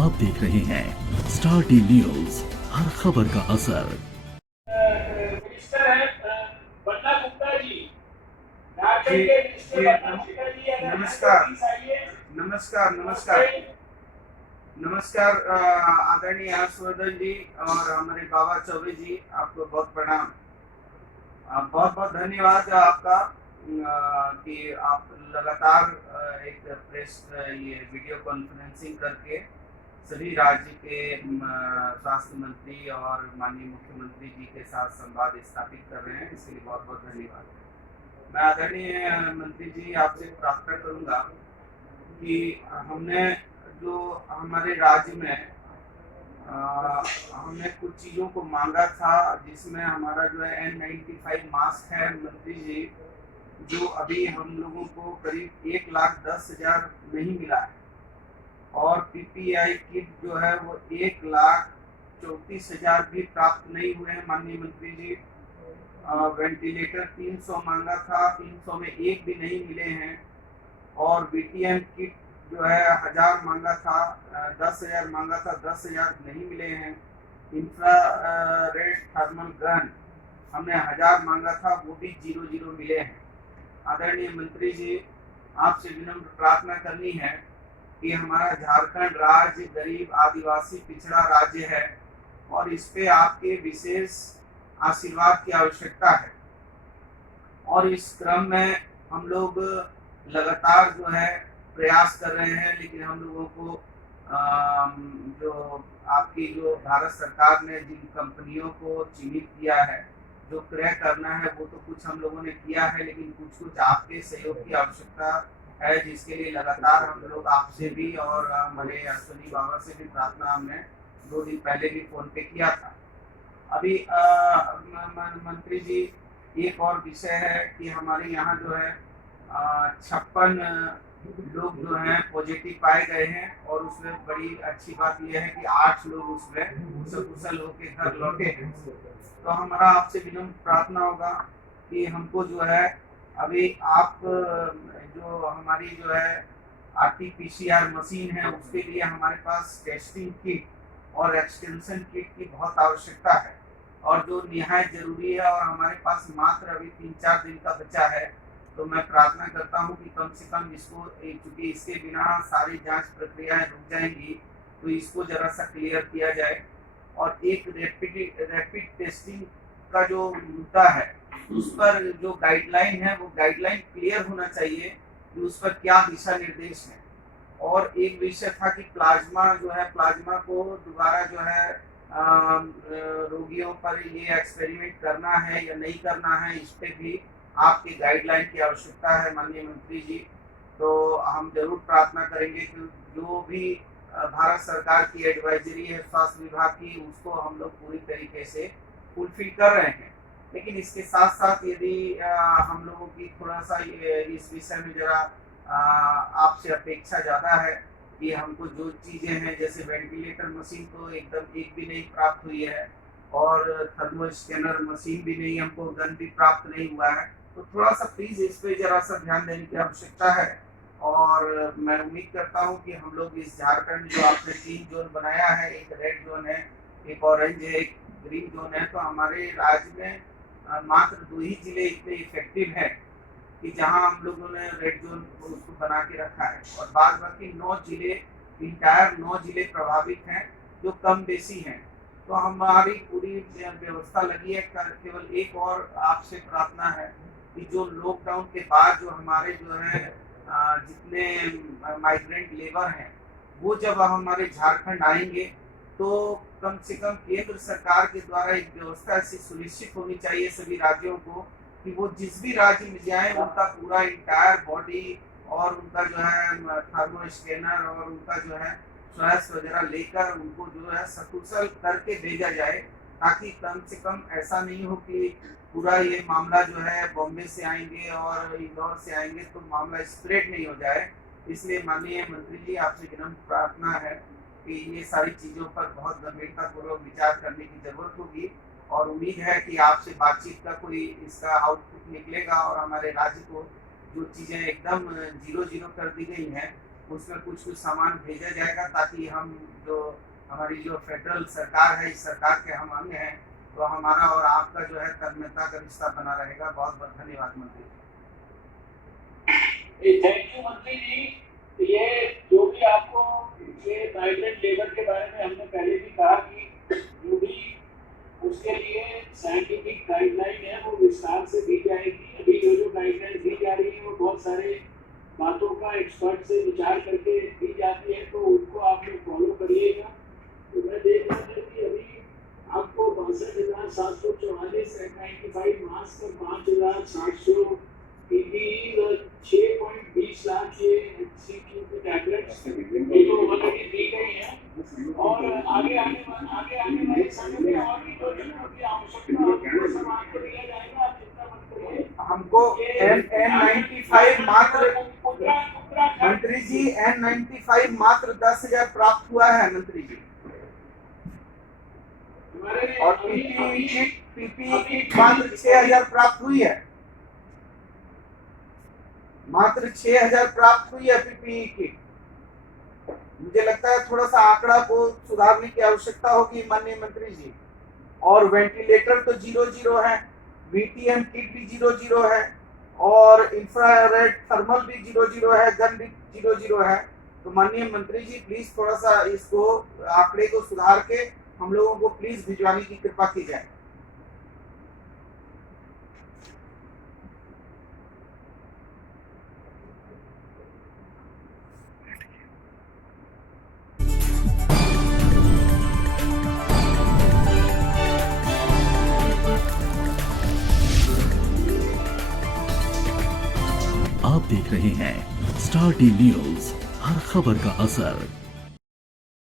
आप देख रहे हैं स्टार टी न्यूज, हर खबर का असर। मिनिस्टर है बन्ना गुप्ता जी, झारखंड जी के मिनिस्टर जी बन्ना गुप्ता जी, अगर नमस्कार प्लीज आइए। नमस्कार नमस्कार नमस्कार आदरणीय हर्षवर्धन जी और हमारे बाबा चौबे जी, आपको बहुत प्रणाम। बहुत बहुत धन्यवाद आपका कि आप लगातार एक प्रेस ये वीडियो कॉन्फ्रेंसिंग करके सभी राज्य के स्वास्थ्य मंत्री और माननीय मुख्यमंत्री जी के साथ संवाद स्थापित कर रहे हैं, इसके लिए बहुत बहुत धन्यवाद। मैं आदरणीय मंत्री जी आपसे प्रार्थना करूंगा कि हमने जो हमारे राज्य में हमने कुछ चीज़ों को मांगा था, जिसमें हमारा जो है N95 मास्क है मंत्री जी, जो अभी हम लोगों को करीब 1,10,000 नहीं मिला है, और PPI किट जो है वो 1,34,000 भी प्राप्त नहीं हुए हैं माननीय मंत्री जी। वेंटिलेटर 300 मांगा था, 300 में एक भी नहीं मिले हैं, और BTM किट जो है 1,000 मांगा था, 10,000 मांगा था, 10,000 नहीं मिले हैं। इंफ्रारेड थर्मल गन हमने 1,000 मांगा था, वो भी 0 मिले हैं। आदरणीय मंत्री जी, आपसे विनम्र प्रार्थना करनी है कि हमारा झारखंड राज्य गरीब आदिवासी पिछड़ा राज्य है, और इस पे आपके विशेष आशीर्वाद की आवश्यकता है। और इस क्रम में हम लोग लगातार जो है प्रयास कर रहे हैं, लेकिन हम लोगों को जो आपकी जो भारत सरकार ने जिन कंपनियों को चिन्हित किया है, जो क्रय करना है वो तो कुछ हम लोगों ने किया है, लेकिन कुछ आपके सहयोग की आवश्यकता है, जिसके लिए लगातार हम लोग आपसे भी और हमारे अश्विनी बाबा से भी प्रार्थना हमने 2 दिन पहले भी फोन पे किया था। अभी मंत्री जी, एक और विषय है कि हमारे यहाँ जो है 56 लोग जो हैं पॉजिटिव पाए गए हैं, और उसमें बड़ी अच्छी बात यह है कि 8 लोग उसमें सकुशल होकर घर लौटे हैं। तो हमारा आपसे विनम्र प्रार्थना होगा कि हमको जो है अभी आप जो हमारी जो है RT-PCR मशीन है, उसके लिए हमारे पास टेस्टिंग किट और एक्सटेंशन किट की बहुत आवश्यकता है, और जो निहायत जरूरी है, और हमारे पास मात्र अभी 3-4 दिन का बचा है। तो मैं प्रार्थना करता हूं कि कम से कम इसको, क्योंकि इसके बिना सारी जांच प्रक्रियाएं रुक जाएंगी, तो इसको जरा सा क्लियर किया जाए। और एक रैपिड टेस्टिंग का जो मुद्दा है, उस पर जो गाइडलाइन है, वो गाइडलाइन क्लियर होना चाहिए कि उस पर क्या दिशा निर्देश है। और एक विषय था कि प्लाज्मा जो है, प्लाज्मा को दोबारा जो है रोगियों पर ये एक्सपेरिमेंट करना है या नहीं करना है, इस पे भी आपकी गाइडलाइन की आवश्यकता है माननीय मंत्री जी। तो हम जरूर प्रार्थना करेंगे कि जो भी भारत सरकार की एडवाइजरी है स्वास्थ्य विभाग की, उसको हम लोग पूरी तरीके से फुलफिल कर रहे हैं। लेकिन इसके साथ साथ यदि हम लोगों की थोड़ा सा इस विषय में जरा आपसे अपेक्षा ज़्यादा है कि हमको जो चीज़ें हैं, जैसे वेंटिलेटर मशीन तो एकदम एक भी नहीं प्राप्त हुई है, और थर्मो स्कैनर मशीन भी नहीं, हमको गन भी प्राप्त नहीं हुआ है। तो थोड़ा सा प्लीज़ इस पे जरा सा ध्यान देने की आवश्यकता है। और मैं उम्मीद करता हूँ कि हम लोग इस झारखंड जो आपने 3 जोन बनाया है, एक रेड जोन है, एक ऑरेंज है, एक ग्रीन जोन है, तो हमारे राज्य में मात्र 2 ही जिले इतने इफेक्टिव हैं कि जहां हम लोगों ने रेड जोन को उसको बना के रखा है, और बाद बाकी 9 जिले, इंटायर 9 जिले प्रभावित हैं, जो कम बेसी हैं। तो हमारी पूरी व्यवस्था लगी है। केवल एक और आपसे प्रार्थना है कि जो लॉकडाउन के बाद जो हमारे जो है जितने माइग्रेंट लेबर हैं, वो जब हमारे झारखंड आएंगे, तो कम से कम केंद्र सरकार के द्वारा एक व्यवस्था ऐसी सुनिश्चित होनी चाहिए सभी राज्यों को कि वो जिस भी राज्य में जाए, उनका पूरा इंटायर बॉडी और उनका जो है थर्मो स्कैनर और उनका जो है स्वास्थ्य वगैरह लेकर उनको जो है सकुशल करके भेजा जाए, ताकि कम से कम ऐसा नहीं हो कि पूरा ये मामला जो है बॉम्बे से आएंगे और इंदौर से आएंगे तो मामला स्प्रेड नहीं हो जाए। इसलिए माननीय मंत्री जी, आपसे विनम्र प्रार्थना है कि ये सारी चीज़ों पर बहुत गंभीरतापूर्वक विचार करने की जरूरत होगी, और उम्मीद है कि आपसे बातचीत का कोई इसका आउटपुट निकलेगा, और हमारे राज्य को जो चीज़ें एकदम 0 कर दी गई हैं, उसमें कुछ कुछ सामान भेजा जाएगा, ताकि हम जो हमारी जो फेडरल सरकार है, इस सरकार के हम अंग हैं, तो हमारा और आपका जो है तन्मयता का रिश्ता बना रहेगा। बहुत बहुत धन्यवाद मंत्री जी। थैंक यू मंत्री जी। ये जो भी आपको ये माइग्रेंट लेबर के बारे में हमने पहले भी कहा कि जो भी उसके लिए साइंटिफिक गाइडलाइन है वो विस्तार से दी जाएगी। अभी जो गाइडलाइन दी जा रही है वो बहुत सारे बातों का एक्सपर्ट से विचार करके दी जाती है, तो उनको आप लोग फॉलो करिएगा। तो मैं देख रहा था कि अभी आपको 62,744 N95 मास्क और 5,700 PPE और 6.20 लाख ये HCQ की टैबलेट्स ये तो ऑलरेडी दी गई हैं, और आगे आने वाले समय में और भी जो चीजों की आवश्यकता है वो सब आपको दिया जाएगा। आप चिंता मत करिए। हमको N95 मात्र मंत्री जी, N95 मात्र 10,000 प्राप्त हुआ है मंत्री जी, और PPE किट मात्र 6,000 प्राप्त हुई है, मात्र 6,000 प्राप्त हुई है PPE किट। मुझे लगता है थोड़ा सा आंकड़ा को सुधारने की आवश्यकता होगी माननीय मंत्री जी। और वेंटिलेटर तो 0 है, VTM किट भी 0 है, और इंफ्रारेड थर्मल भी 0 है, गन भी 0 है। तो माननीय मंत्री जी प्लीज थोड़ा सा इसको आंकड़े को सुधार के हम लोगों को प्लीज भिजवाने की कृपा की जाए। आप देख रहे हैं स्टार टी न्यूज, हर खबर का असर।